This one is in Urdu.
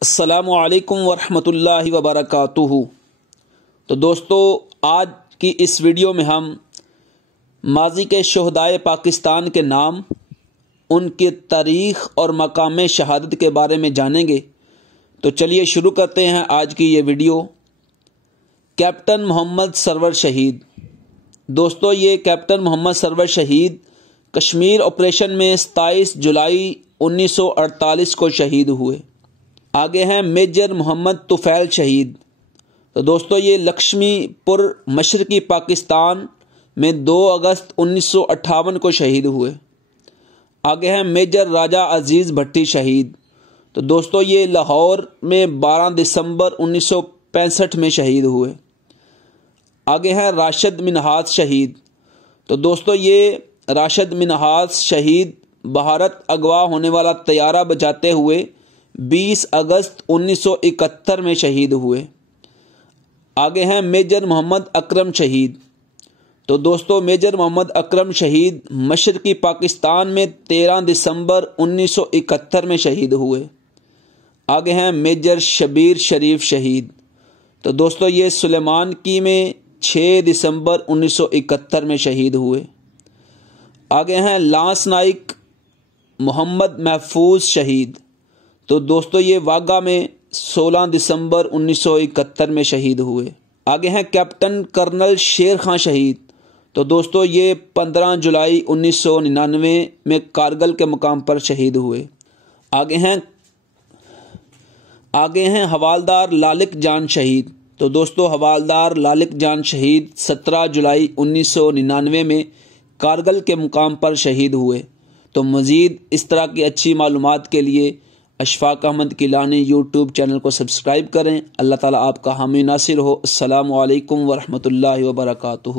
السلام علیکم ورحمۃ اللہ وبرکاتہ۔ تو دوستو، آج کی اس ویڈیو میں ہم ماضی کے شہدائے پاکستان کے نام، ان کی تاریخ اور مقام شہادت کے بارے میں جانیں گے۔ تو چلیے شروع کرتے ہیں آج کی یہ ویڈیو۔ کیپٹن محمد سرور شہید۔ دوستو، یہ کیپٹن محمد سرور شہید کشمیر آپریشن میں 27 جولائی 1948 کو شہید ہوئے۔ آگے ہیں میجر محمد طفیل شہید۔ تو دوستو، یہ لکشمی پور مشرقی پاکستان میں 2 اگست 1958 کو شہید ہوئے۔ آگے ہیں میجر راجہ عزیز بھٹی شہید۔ تو دوستو، یہ لاہور میں 12 دسمبر 1965 میں شہید ہوئے۔ آگے ہیں راشد منہاس شہید۔ تو دوستو، یہ راشد منہاس شہید بھارت اغوا ہونے والا طیارہ بچاتے ہوئے 20 اگست 1971 میں شہید ہوئے۔ آگے ہیں میجر محمد اکرم شہید۔ تو دوستو، میجر محمد اکرم شہید مشرقی پاکستان میں 13 دسمبر 1971 میں شہید ہوئے۔ آگے ہیں میجر شبیر شریف شہید۔ تو دوستو، یہ سلیمان کی میں 6 دسمبر 1971 میں شہید ہوئے۔ آگے ہیں لانس نائک محمد محفوظ شہید۔ تو دوستو، یہ واگا میں 16 دسمبر 1971 میں شہید ہوئے۔ آگے ہیں کیپٹن کرنل شیر خان شہید۔ تو دوستو، یہ 15 جولائی 1999 میں کارگل کے مقام پر شہید ہوئے۔ آگے ہیں حوالدار لالک جان شہید۔ تو دوستو، حوالدار لالک جان شہید 17 جولائی 1999 میں کارگل کے مقام پر شہید ہوئے۔ تو مزید اس طرح کی اچھی معلومات کے لیے اشفاق احمد گیلانی یوٹیوب چینل کو سبسکرائب کریں۔ اللہ تعالیٰ آپ کا حامی ناصر ہو۔ السلام علیکم ورحمۃ اللہ وبرکاتہ۔